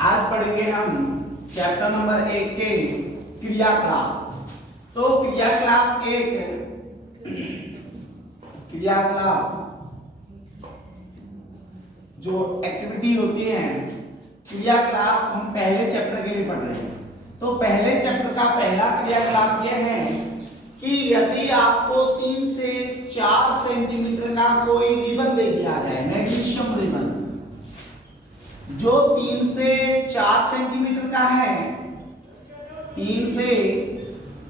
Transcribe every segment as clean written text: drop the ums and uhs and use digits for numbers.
आज पढ़ेंगे हम चैप्टर नंबर 1 के क्रियाकलाप। तो क्रियाकलाप जो एक्टिविटी होती है, क्रियाकलाप हम पहले चैप्टर के लिए पढ़ रहे हैं। तो पहले चैप्टर का पहला क्रियाकलाप यह है कि यदि आपको 3 से 4 सेंटीमीटर का कोई रिबन दे दिया जाए, मैग्नीशियम रिबन जो 3 से 4 सेंटीमीटर का है, 3 से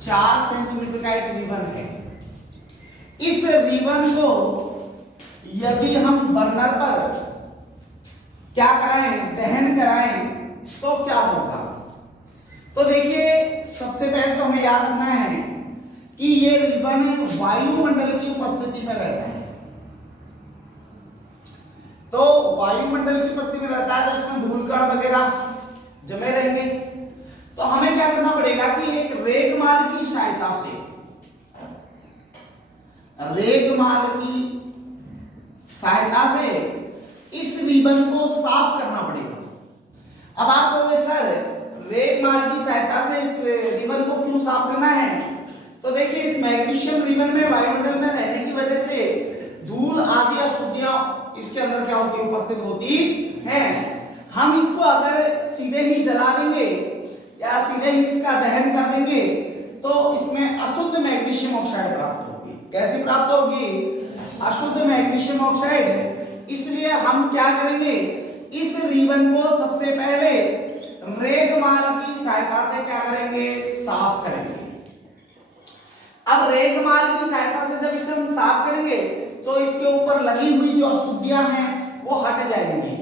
4 सेंटीमीटर का एक रिबन है। इस रिबन को यदि हम बर्नर पर क्या कराएं, दहन कराएं, तो क्या होगा? तो देखिए, सबसे पहले तो हमें याद रखना है कि ये रिबन वायुमंडल की उपस्थिति में रहता है। तो वायुमंडल की उपस्थिति में रहता है तो इसमें धूल कण वगैरह जमे रहेंगे। तो हमें क्या करना पड़ेगा कि एक रेगमाल की सहायता से, इस रिबन को साफ करना पड़ेगा। अब आप कहोगे सर, रेगमाल की सहायता से इस रिबन को क्यों साफ करना है? तो देखिए, इस मैग्नीशियम रिबन में वायुमंडल में रहने की वजह से धूल आदि अशुद्धियां इसके अंदर क्या होती, उपस्थित होती हैं। हम इसको अगर सीधे ही जला देंगे या सीधे ही इसका दहन कर देंगे तो इसमें अशुद्ध मैग्नीशियम ऑक्साइड प्राप्त होगी। कैसी प्राप्त होगी? अशुद्ध मैग्नीशियम ऑक्साइड। इसलिए हम क्या करेंगे, इस रिबन को सबसे पहले रेगमाल की सहायता से क्या करेंगे, साफ करेंगे। अब रेगमाल की सहायता से जब इसे हम साफ करेंगे तो इसके ऊपर लगी हुई जो अशुद्धियां हैं वो हट जाएंगी।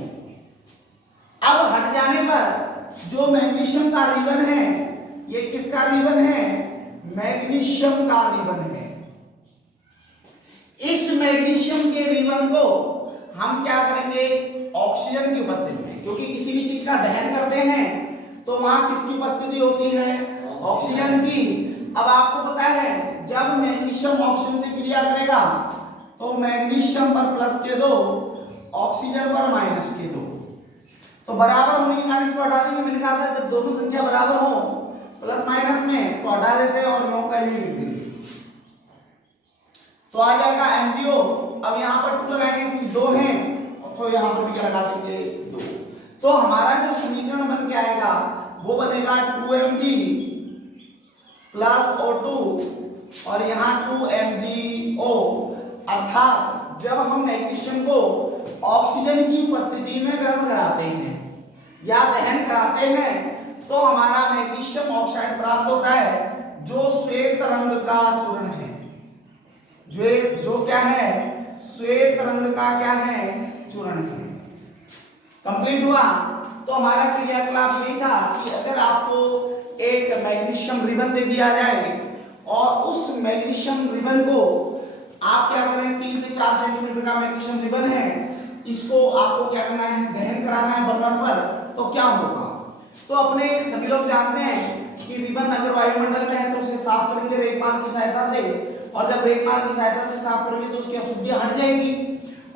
अब हट जाने पर जो मैग्नीशियम का रिबन है, ये किसका रिबन है? मैग्नीशियम का रिबन है। इस मैग्नीशियम के रिबन को हम क्या करेंगे, ऑक्सीजन की उपस्थिति में, क्योंकि किसी भी चीज का दहन करते हैं तो वहां किसकी उपस्थिति होती है? ऑक्सीजन की। अब आपको पता है, जब मैग्नीशियम ऑक्सीजन से क्रिया करेगा तो मैग्नीशियम पर प्लस के दो, ऑक्सीजन पर माइनस के दो, तो बराबर होने के कारण इसको हटा देंगे। मैंने कहा था जब दोनों संख्या बराबर हो प्लस माइनस में तो हटा देते हैं और नो का लिख देंगे, तो आ जाएगा MgO। अब यहाँ पर 2 लगाएंगे क्योंकि 2 हैं, तो यहाँ पर भी क्या लगा देंगे 2। तो हमारा जो समीकरण बन के आएगा वो बनेगा 2Mg प्लस O2 और यहाँ 2MgO। अर्थात जब हम मैग्नीशियम को ऑक्सीजन की उपस्थिति में गर्म कराते हैं या दहन कराते हैं तो हमारा मैग्नीशियम ऑक्साइड प्राप्त होता है, जो श्वेत रंग का चूर्ण है। जो क्या है? श्वेत रंग का क्या है? चूर्ण है। कंप्लीट हुआ। तो हमारा क्रियाकलाप यही था कि अगर आपको एक मैग्नीशियम रिबन दे दिया जाए और उस मैग्नीशियम रिबन को आप क्या करें, 3 से 4 सेंटीमीटर का मैग्नीशियम रिबन है, इसको आपको क्या करना है, दहन कराना है बर्नर पर, तो क्या होगा? तो अपने सभी लोग जानते हैं कि रिबन अगर वायुमंडल में है तो उसे साफ करेंगे रेगमाल की सहायता से, और जब रेगमाल की सहायता से साफ करेंगे तो उसकी अशुद्धियां हट जाएंगी,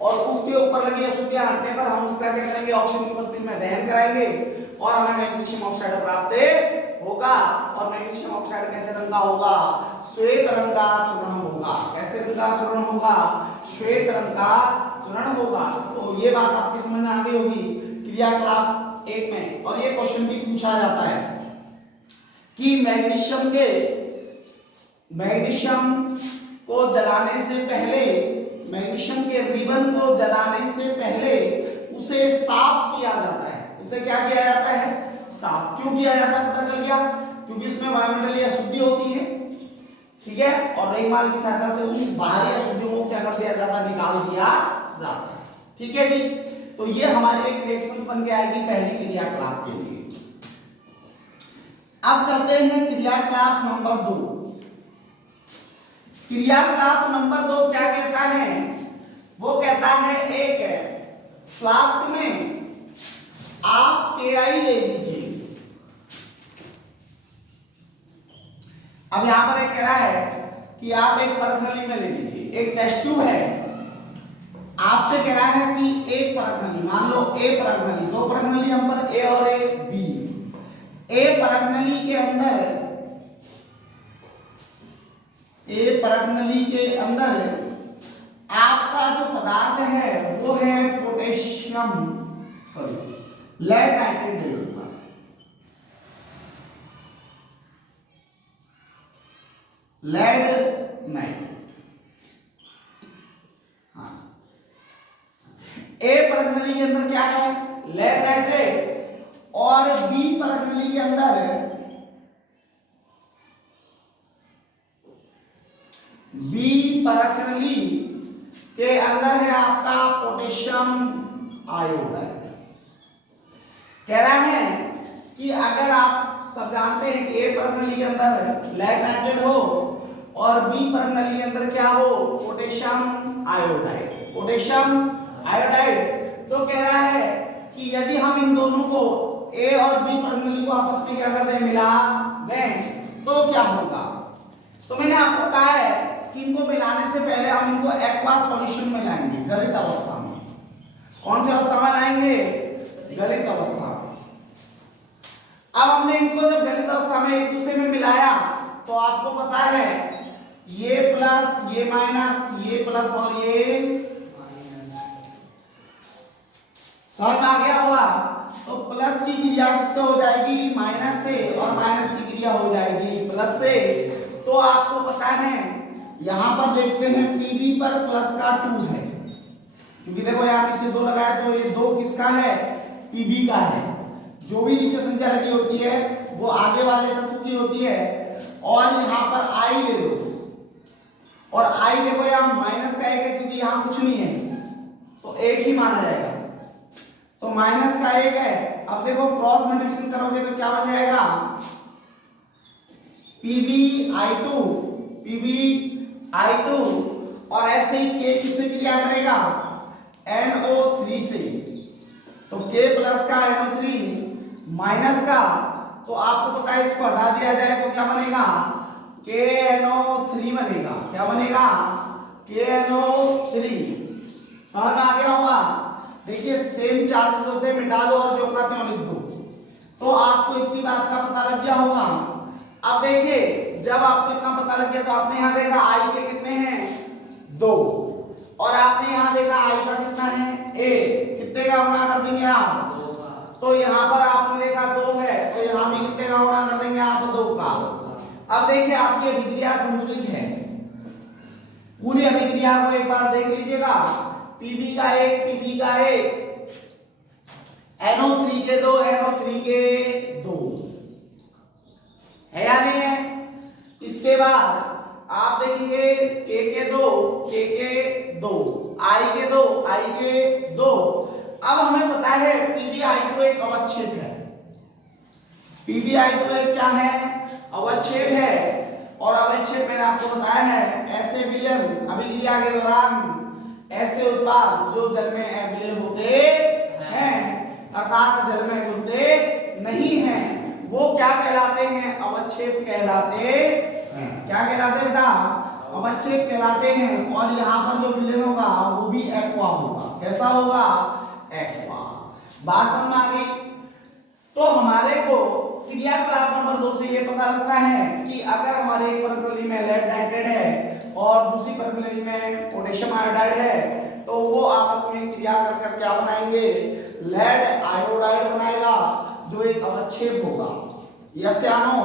और उसके ऊपर लगी अशुद्धियां हटने पर हम उसका क्या करेंगे, ऑक्सीजन की उपस्थिति में दहन कराएंगे और हमें मैग्नीशियम ऑक्साइड प्राप्त होगा। और मैग्नीशियम ऑक्साइड कैसे रंग का होगा? श्वेत रंग का चूर्ण होगा। कैसे रंग का चूर्ण होगा? श्वेत रंग का चूर्ण होगा। तो ये बात आपकी समझ में आ गई होगी क्रियाकलाप 1 में। और ये क्वेश्चन भी पूछा जाता है कि मैग्नीशियम को जलाने से पहले, मैग्नीशियम के रिबन को जलाने से पहले उसे साफ किया जाता है। उसे क्या किया जाता है? साफ। क्यों किया जाता है पता चल गया, क्योंकि इसमें वायुमंडलीय अशुद्धि होती है, ठीक है, और रेगमाल की सहायता से उन बाहरी अशुद्धियों को क्या कर दिया जाता है, निकाल दिया जाता है। ठीक है जी। तो ये हमारे एक रिएक्शंस बन के आएगी पहली क्रियाकलाप के लिए। अब चलते हैं क्रियाकलाप नंबर 2। क्रियाकलाप नंबर 2 क्या कहता है? वो कहता है एक फ्लास्क में आप KI ले लीजिए। अब यहां पर एक कह रहा है कि आप एक परख नली में ले लीजिए, एक टेस्ट ट्यूब है, आपसे कह रहा है कि एक परख नली, मान लो ए परख नली, दो परख नली हम पर ए और ए बी। ए परख नली के अंदर, ए परख नली के अंदर आपका जो पदार्थ है वो है potassium, sorry lead nitrate, lead nitrate. हाँ, ए परख नली के अंदर क्या है, लेड नाइट्रेट, और बी परख नली के अंदर, बी परख नली के अंदर है आपका पोटेशियम आयोडाइड। कह रहा है कि अगर आप सब जानते हैं कि ए परख नली के अंदर लेड नाइट्रेट हो और बी परख नली के अंदर क्या हो, पोटेशियम आयोडाइड, पोटेशियम आयोडाइड। तो कह रहा है कि यदि हम इन दोनों को ए और बी परख नली को आपस में क्या कर दें, मिला दें, तो क्या होगा। तो मैंने आपको कहा है कि इनको मिलाने से पहले हम इनको एक्वा सॉल्यूशन में लाएंगे, गलित अवस्था में। कौन सी अवस्था में लाएंगे, गलित अवस्था में। अब हमने इनको जब गलित अवस्था में एक दूसरे में मिलाया तो आपको पता है ये प्लस ये माइनस, ये प्लस और ये समझ में आ गया होगा। तो प्लस की क्रिया किससे हो जाएगी, माइनस से, और माइनस की क्रिया हो जाएगी प्लस से। तो आपको पता है यहां पर देखते हैं Pb पर प्लस का 2 है, क्योंकि देखो यहाँ नीचे 2 लगाया तो ये 2 किसका है, Pb का है। जो भी नीचे संख्या लगी होती है वो आगे वाले तत्व की होती है। और यहाँ पर I ले लो, और I देखो यहाँ माइनस का 1 है क्योंकि यहाँ कुछ नहीं है तो 1 ही माना जाएगा, तो माइनस का 1 है। अब देखो क्रॉस मल्टीप्लिकेशन करोगे तो क्या बन जाएगा, PbI2, PbI2, और ऐसे ही K किससे क्रिया करेगा, NO3 से। तो K प्लस का NO3 माइनस का, तो आपको पता है इसको हटा दिया जाए तो क्या बनेगा, KNO3 बनेगा। क्या बनेगा, KNO3। समझ में आ गया होगा। देखिए सेम चार्जेस होते हैं, मिटा दो और जो कहते हैं लिख दो, तो आपको इतनी बात का पता लग गया होगा। अब देखिए जब आपको इतना पता लग गया तो आपने यहाँ देखा I के कितने हैं, 2, और आपने यहाँ देखा I का कितना है, 1। कितने का गुणा कर देंगे आप, तो यहाँ पर आपने देखा 2 है, तो यहाँ भी कितने का गुणा कर देंगे आप, 2 का। अब देखिए आपकी अभिक्रिया संतुलित है, पूरी अभिक्रिया को एक बार देख लीजिएगा। Pb का 1, Pb का 1, NO3 के 2, NO3 के 2 है या नहीं है। इसके बाद आप देखेंगे K के 2, K के 2, I के 2, I के 2। अब हमें पता है PbI2 एक अवच्छेद है, PbI2 एक क्या है, अवच्छेद है। और अवच्छेद मैंने आपको बताया है ऐसे विलयन अभिक्रिया के दौरान ऐसे उत्पाद जो जल में अविलय होते हैं, अर्थात जल में घुलते नहीं हैं, वो क्या कहलाते हैं, अवच्छेद कहलाते हैं। क्या कहलाते हैं बेटा, अवच्छेद कहलाते हैं। और यहाँ पर जो विलयन होगा वो भी एक्वा होगा। कैसा होगा, एक्वा। बात समझ में आ गई। तो हमारे को क्रियाकलाप नंबर 2 से ये पता लगता है कि अगर हमारे एक परख नली में लेड नाइट्रेट है और दूसरी परख नली में पोटेशियम आयोडाइड है, तो वो आपस में क्रिया कर क्या बनाएंगे, लेड आयोडाइड बनाएगा, जो एक अवच्छेद होगा। यस या नो।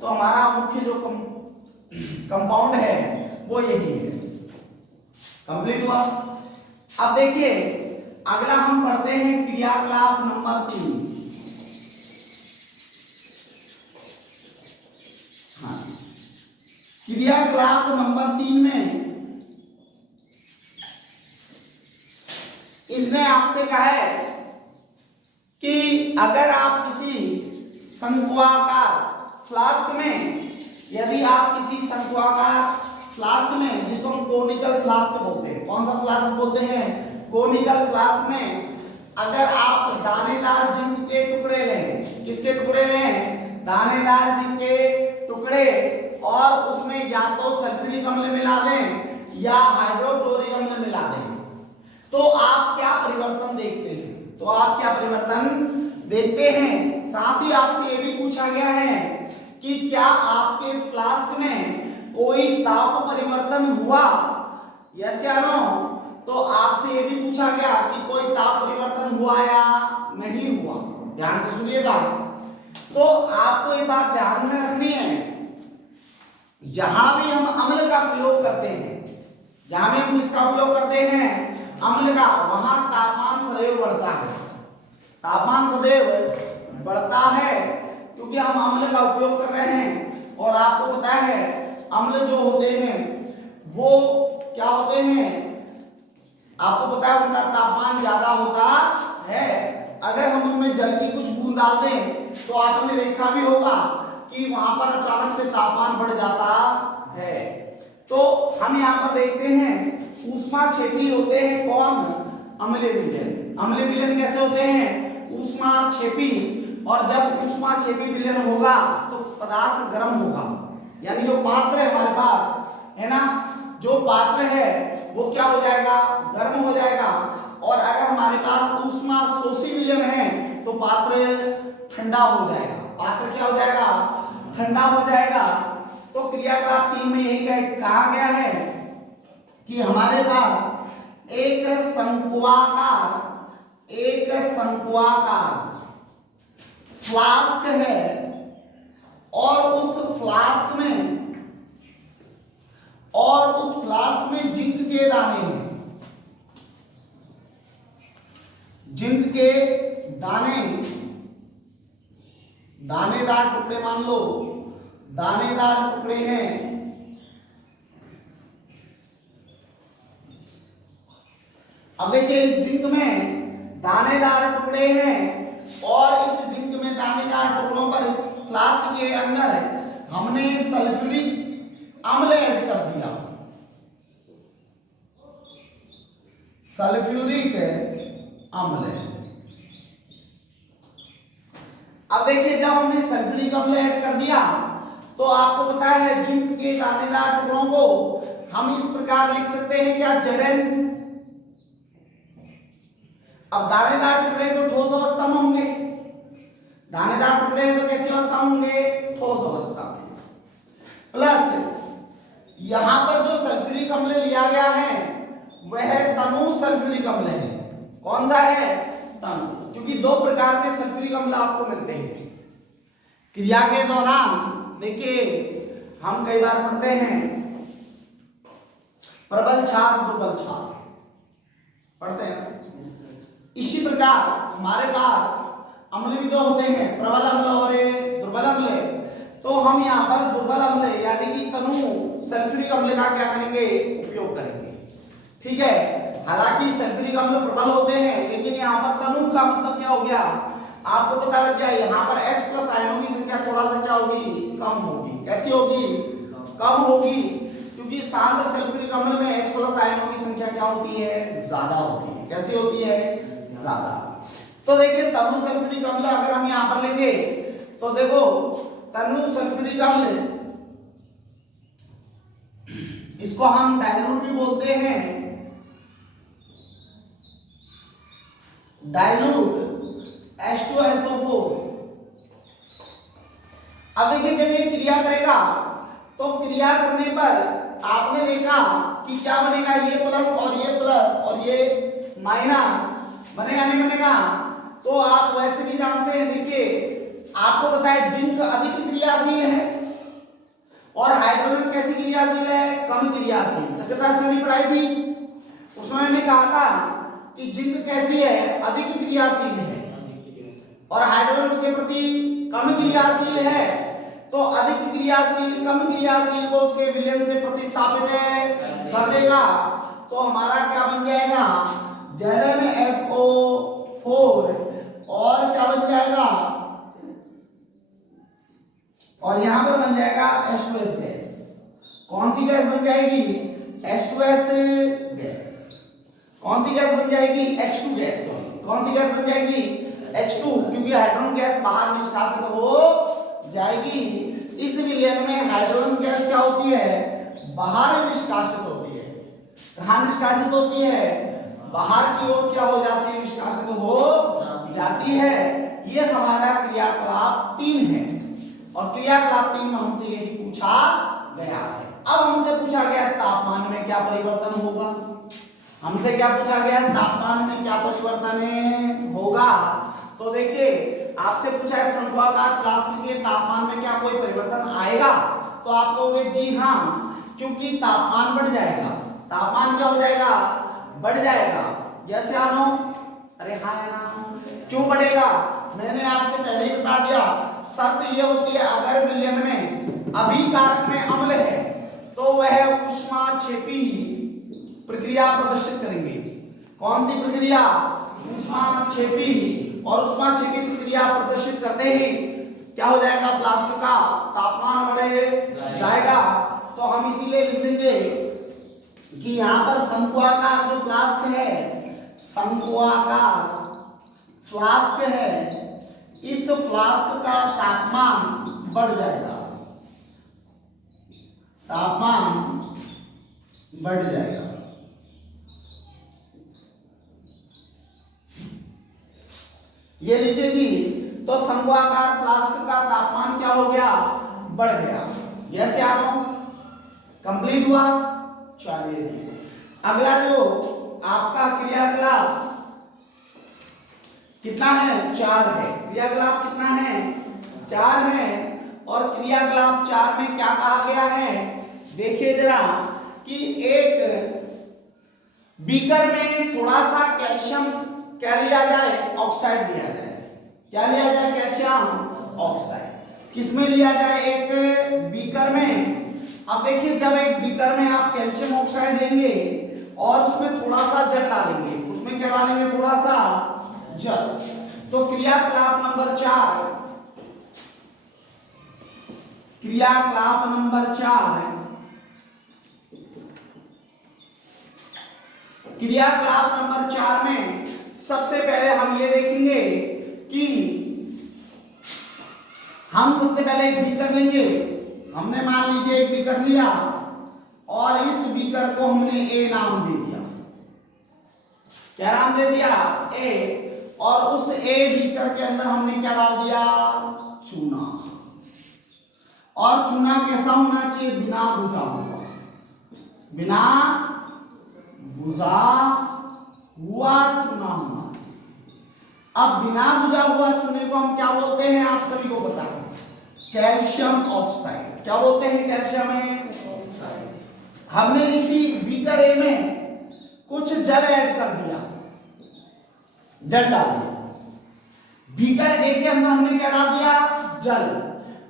तो हमारा मुख्य जो कंपाउंड है वो यही है। कंप्लीट हुआ। अब देखिए अगला हम पढ़ते हैं क्रियाकलाप नंबर 3। हाँ, क्रियाकलाप नंबर 3 में इसने आपसे कहा है कि अगर आप किसी शंक्वाकार फ्लास्क में, यदि आप किसी शंक्वाकार फ्लास्क में, जिसको हम कोनिकल फ्लास्क बोलते हैं, कौन सा फ्लास्क बोलते हैं, कोनिकल फ्लास्क में, अगर आप दानेदार जिंक के टुकड़े लें, किसके टुकड़े लें, दानेदार जिंक के टुकड़े, और उसमें या तो सल्फ्यूरिक अम्ल मिला दें या हाइड्रोक्लोरिक अम्ल मिला दें, तो आप क्या परिवर्तन देखते हैं, तो आप क्या परिवर्तन देखते हैं। साथ ही आपसे ये भी पूछा गया है कि क्या आपके फ्लास्क में कोई ताप परिवर्तन हुआ, यस या नो। तो आपसे ये भी पूछा गया कि कोई ताप परिवर्तन हुआ या नहीं हुआ। ध्यान से सुनिएगा। तो आपको ये बात ध्यान में रखनी है, जहां भी हम अम्ल का प्रयोग करते हैं, जहां भी हम किसका उपयोग करते हैं, अम्ल का, वहां तापमान सदैव बढ़ता है। तापमान सदैव बढ़ता है क्योंकि हम अम्ल का उपयोग कर रहे हैं। और आपको पता है अम्ल जो होते हैं वो क्या होते हैं, आपको पता है उनका तापमान ज्यादा होता है। अगर हम उनमें जल की कुछ बूंद डाल दें तो आपने देखा भी होगा कि वहां पर अचानक से तापमान बढ़ जाता है। तो हम यहाँ पर देखते हैं ऊष्माक्षेपी होते हैं कौन, अम्लीय विलयन। अम्लीय विलयन कैसे होते हैं, ऊष्माक्षेपी। और जब ऊष्माक्षेपी विलयन होगा तो पदार्थ गर्म होगा, यानी जो पात्र है हमारे पास है ना, जो पात्र है वो क्या हो जाएगा, गर्म हो जाएगा। और अगर हमारे पास ऊष्मा शोषी विलयन है तो पात्र ठंडा हो जाएगा। पात्र क्या हो जाएगा, ठंडा हो जाएगा। तो क्रियाकलाप 3 में यही कहा गया है कि हमारे पास एक शंक्वाकार फ्लास्क है और उस फ्लास्क में जिंक के दाने हैं। जिंक के दाने, दानेदार टुकड़े, मान लो दानेदार टुकड़े हैं। अब देखिए इस जिंक में दानेदार टुकड़े हैं और इस जिंक में दानेदार टुकड़ों पर इस फ्लास्क के अंदर हमने सल्फ्यूरिक अम्ल ऐड कर दिया। सल्फ्यूरिक अम्ल। अब देखिए जब हमने सल्फ्यूरिक अम्ल ऐड कर दिया तो आपको पता है जिंक के दानेदार टुकड़ों को हम इस प्रकार लिख सकते हैं क्या, Zn। अब दानेदार टुकड़े तो ठोस अवस्था में होंगे, दानेदार टुकड़े तो कैसी अवस्था में होंगे, ठोस अवस्था में। प्लस यहां पर जो सल्फ्यूरिक अम्ल लिया गया है वह तनु सल्फ्यूरिक अम्ल है। कौन सा है, तनु। क्योंकि 2 प्रकार के सल्फ्यूरिक अम्ल आपको मिलते हैं क्रिया के दौरान। देखिए हम कई बार पढ़ते हैं प्रबल क्षार दुर्बल क्षार, पढ़ते हैं। इसी प्रकार हमारे पास अम्ल भी 2 होते हैं, प्रबल अम्ल और दुर्बल अम्ल। तो हम यहाँ पर दुर्बल अम्ल यानी कि तनु सल्फ्यूरिक अम्ल का क्या करेंगे, उपयोग करेंगे। ठीक है, हालांकि सल्फ्यूरिक अम्ल प्रबल होते हैं लेकिन यहाँ पर तनु का मतलब क्या हो गया, आपको पता लग जाए। यहाँ पर H+ आयनों की संख्या थोड़ा सा क्या होगी, कम होगी। कैसी होगी, कम होगी, क्योंकि शांत सल्फ्यूरिक अम्ल में H+ आयनों की संख्या क्या होती है, ज्यादा होती है। कैसी होती है, ज्यादा। तो देखिए तनु सल्फ्यूरिक अम्ल अगर हम यहाँ पर लेंगे तो देखो तनु सल्फ्यूरिक अम्ल, इसको हम डाइल्यूट भी बोलते हैं, डाइल्यूट H2SO4। अब देखिए जब ये क्रिया करेगा तो क्रिया करने पर आपने देखा कि क्या बनेगा, ये प्लस और ये माइनस बनेगा, नहीं बनेगा। तो आप वैसे भी जानते हैं, देखिए आपको पता है जिंक अधिक क्रियाशील है और हाइड्रोजन कैसी क्रियाशील है, कम क्रियाशील। सभ्यता श्रेणी पढ़ाई थी, उसमें मैंने कहा था कि जिंक कैसी है, अधिक क्रियाशील है और हाइड्रोजन उसके प्रति कम क्रियाशील है। तो अधिक क्रियाशील कम क्रियाशील को उसके विलयन से प्रतिस्थापित कर देगा। तो हमारा क्या बन जाएगा, ZnSO4 और क्या बन जाएगा, और यहां पर बन जाएगा H2S गैस। कौन सी गैस बन जाएगी, H2S गैस। कौन सी गैस बन जाएगी, H2 गैस। कौन सी गैस बन जाएगी, H2, क्योंकि हाइड्रोजन गैस बाहर निष्कासित हो जाएगी। इस विलयन में हाइड्रोजन गैस क्या होती है, बाहर निष्कासित होती है। कहां निष्कासित होती है, बाहर की ओर क्या हो जाती है, विष्कासित हो जाती है। ये हमारा क्रियाकलाप 3 है और क्रियाकलाप 3 में हमसे यही पूछा गया है। अब हमसे पूछा गया तापमान में क्या परिवर्तन होगा, हमसे क्या पूछा गया तापमान में क्या परिवर्तन होगा। तो देखिए आपसे पूछा है शंक्वाकार फ्लास्क के तापमान में क्या कोई परिवर्तन आएगा, तो आप कहोगे जी हाँ, क्योंकि तापमान बढ़ जाएगा। तापमान क्या हो जाएगा, बढ़ जाएगा। यस या नो, अरे हाँ या ना, क्यों बढ़ेगा, मैंने आपसे पहले ही बता दिया। शर्त ये होती है अगर विलयन में अभिकारक में अम्ल है तो वह ऊष्माक्षेपी प्रक्रिया प्रदर्शित करेंगे। कौन सी प्रक्रिया, ऊष्माक्षेपी। और ऊष्माक्षेपी प्रक्रिया प्रदर्शित करते ही क्या हो जाएगा, प्लास्टिक का तापमान बढ़ जाएगा। तो हम इसीलिए लिख देंगे कि यहां पर शंक्वाकार जो फ्लास्क है, शंक्वाकार फ्लास्क है, इस फ्लास्क का तापमान बढ़ जाएगा, तापमान बढ़ जाएगा। ये लीजिए जी, तो शंक्वाकार फ्लास्क का तापमान क्या हो गया, बढ़ गया। यस या नो, कंप्लीट हुआ। चलिए जी, अगला जो आपका क्रियाकलाप कितना है, 4 है। क्रियाकलाप कितना है, 4 है। और क्रियाकलाप 4 में क्या कहा गया है, देखिए जरा कि एक बीकर में थोड़ा सा कैल्शियम क्या लिया जाए, ऑक्साइड लिया जाए। क्या लिया जाए, कैल्शियम ऑक्साइड। किसमें लिया जाए, एक बीकर में। अब देखिए जब एक बीकर में आप कैल्शियम ऑक्साइड लेंगे और उसमें थोड़ा सा जल डालेंगे, उसमें क्या डालेंगे, थोड़ा सा जल। तो क्रियाकलाप नंबर 4, क्रियाकलाप नंबर 4, क्रियाकलाप नंबर 4 में सबसे पहले हम ये देखेंगे कि हम सबसे पहले एक बीकर लेंगे। हमने मान लीजिए एक बीकर लिया और इस बीकर को हमने ए नाम दे दिया। क्या नाम दे दिया, ए। और उस ए बीकर के अंदर हमने क्या डाल दिया, चूना। और चूना कैसा होना चाहिए, बिना बुझा हुआ, बिना बुझा हुआ चूना होना चाहिए। अब बिना बुझा हुआ चूने को हम क्या बोलते हैं, आप सभी को पता है, कैल्शियम ऑक्साइड। क्या बोलते हैं, कैल्शियम ऑक्साइड। हमने इसी बीकर ए में कुछ जल ऐड कर दिया, जल डाल दिया। बीकर ए के अंदर हमने क्या डाल दिया, जल।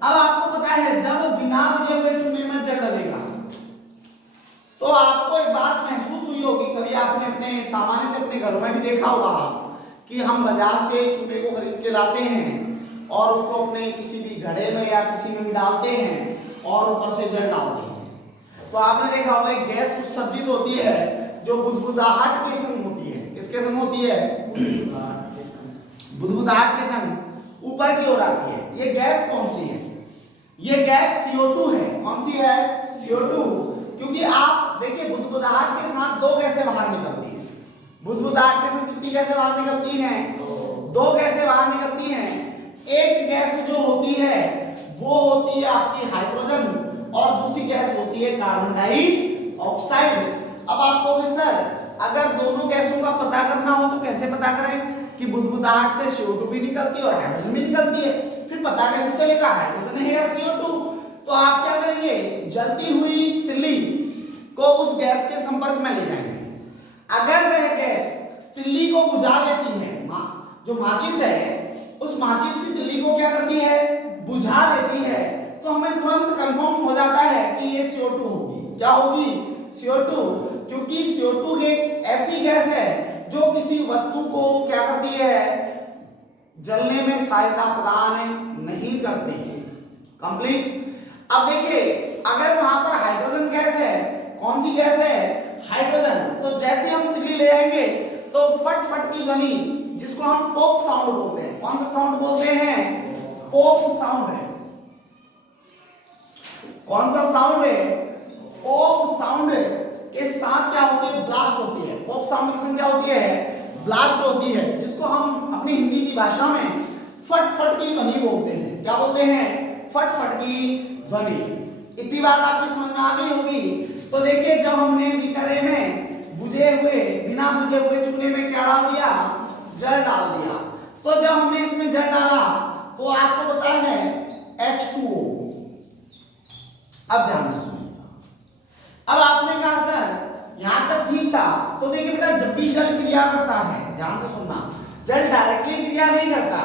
अब आपको पता है जब बिना बुझे हुए चूने में जल डलेगा तो आपको एक बात महसूस हुई होगी, कभी आपने अपने सामान्य अपने घरों में भी देखा होगा कि हम बाजार से चूने को खरीद के लाते हैं और उसको अपने किसी भी घड़े में या किसी में भी डालते हैं और ऊपर से जल डालते हैं। तो आपने देखा होगा एक गैस उत्सर्जित होती है जो बुदबुदाहट के संग होती है। किसके संग होती है, बुदबुदाहट के संग ऊपर की ओर आती है। ये गैस कौन सी है, ये गैस CO2 है। कौन सी है, CO2। क्योंकि आप देखिए बुदबुदाहट के साथ 2 गैसें बाहर निकलती हैं। बुदबुदाहट के साथ कितनी गैसें बाहर निकलती हैं, 2 गैसें बाहर निकलती हैं। एक गैस जो होती है वो होती है आपकी हाइड्रोजन और दूसरी गैस होती है कार्बन डाइऑक्साइड। अब आप कहोगे सर अगर दोनों गैसों का पता करना हो तो कैसे पता करें कि बुदबुदाहट से CO2 भी निकलती है और हाइड्रोजन भी निकलती है, फिर पता कैसे चलेगा हाइड्रोजन है या CO2। तो आप क्या करेंगे, जलती हुई तिल्ली को उस गैस के संपर्क में ले जाएंगे। अगर वह गैस तिल्ली को बुझा देती है, जो माचिस है उस माचिस की तिल्ली को क्या करती है, बुझा देती है, तो हमें तुरंत कंफर्म हो जाता है कि ये CO2 होगी। क्या होगी, CO2। क्योंकि CO2 एक ऐसी गैस है जो किसी वस्तु को क्या करती है, जलने में सहायता प्रदान नहीं करती है। कंप्लीट। अब देखिए अगर वहां पर हाइड्रोजन गैस है, कौन सी गैस है, हाइड्रोजन, तो जैसे हम तिल्ली ले आएंगे तो फट फट की ध्वनि जिसको हम पॉप साउंड बोलते हैं। कौन सा साउंड बोलते हैं, पॉप साउंड है। कौन सा साउंड है, पॉप साउंड है। के साथ क्या होती है, ब्लास्ट होती है। पॉप साउंड के संग क्या होती है, ब्लास्ट होती है, जिसको हम अपनी हिंदी की भाषा में फट फट की ध्वनि बोलते हैं। क्या बोलते हैं, फट फट की ध्वनि। इतनी बात आपकी समझ में आ गई होगी। तो देखिए जब हमने बीकर में बुझे हुए, बिना बुझे हुए चूने में क्या डाल दिया, जल डाल दिया। तो जब हमने इसमें जल डाला तो आपको पता है H2O। अब ध्यान से सुनिएगा। अब आपने कहा सर यहां तक ठीक था, तो देखिए बेटा जब भी जल क्रिया करता है, ध्यान से सुनना, जल डायरेक्टली क्रिया नहीं करता।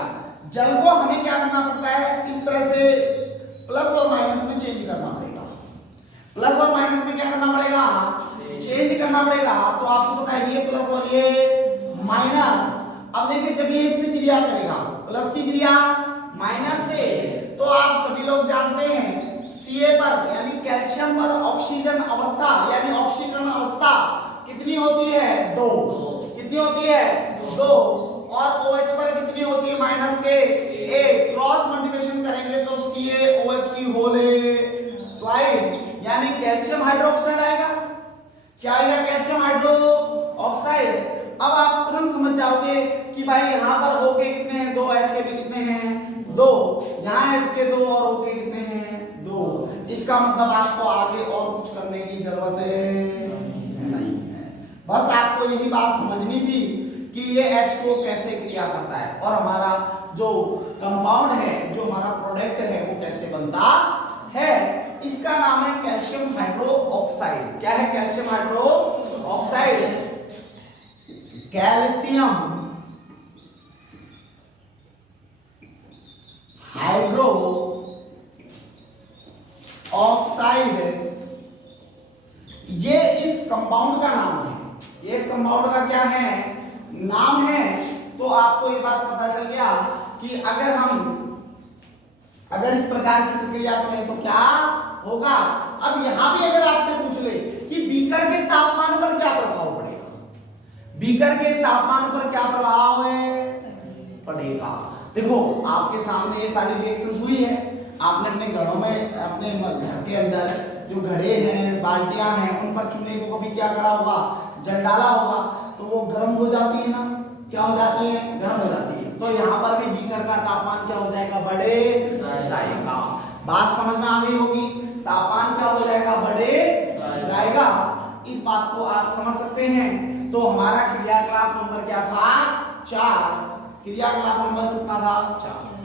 जल को हमें क्या करना पड़ता है, इस तरह से प्लस और माइनस में चेंज करना पड़ेगा। प्लस और माइनस में क्या करना पड़ेगा, चेंज करना पड़ेगा। तो आपको पता है ये प्लस और ये माइनस। अब देखिए जब ये इससे क्रिया करेगा, प्लस की क्रिया माइनस से, तो आप सभी लोग जानते हैं Ca पर यानी कैल्शियम पर ऑक्सीजन अवस्था यानी ऑक्सीकरण अवस्था कितनी होती है, 2। कितनी होती है, 2। और OH पर कितनी होती है, माइनस के 1। क्रॉस मल्टीप्लिकेशन करेंगे तो CaOH की होले ट्वाइस यानी कैल्शियम हाइड्रोक्साइड आएगा। क्या आएगा, कैल्शियम हाइड्रोक्साइड। अब आप तुरंत समझ जाओगे कि भाई यहाँ पर O के कितने हैं, 2, H के भी कितने हैं, 2। यहाँ H के 2 और O के कितने हैं, 2। इसका मतलब आपको आगे और कुछ करने की जरूरत नहीं है। बस आपको यही बात समझनी थी कि ये H को कैसे क्रिया करता है और हमारा जो कंपाउंड है, जो हमारा प्रोडक्ट है वो कैसे बनता है। इसका नाम है कैल्शियम हाइड्रोक्साइड। क्या है, calcium hydroxide. Calcium hydro oxide, ये इस कंपाउंड का नाम है। ये इस कंपाउंड का क्या है, नाम है। तो आपको ये बात पता चल गया कि अगर इस प्रकार की प्रक्रिया करें तो क्या होगा। अब यहां भी अगर आपसे पूछ ले कि बीकर के तापमान पर क्या प्रभाव पड़ेगा, बीकर के तापमान पर क्या प्रभाव पड़ेगा। देखो आपके सामने ये सारी रिएक्शंस हुई है। आपने अपने घरों में, अपने घर के अंदर जो घड़े हैं, बाल्टियां हैं, उन पर चूल्हे को कभी क्या करा होगा, जल डाला होगा, तो वो गर्म हो जाती है ना। क्या हो जाती है, गर्म हो जाती है। तो यहाँ पर भी बीकर का तापमान क्या हो जाएगा, बढ़े जाएगा। बात समझ में आ गई होगी। तापमान क्या हो जाएगा, बढ़े जाएगा। इस बात को आप समझ सकते हैं। तो हमारा क्रियाकलाप नंबर क्या था, 4। क्रियाकलाप नंबर कितना था, 4।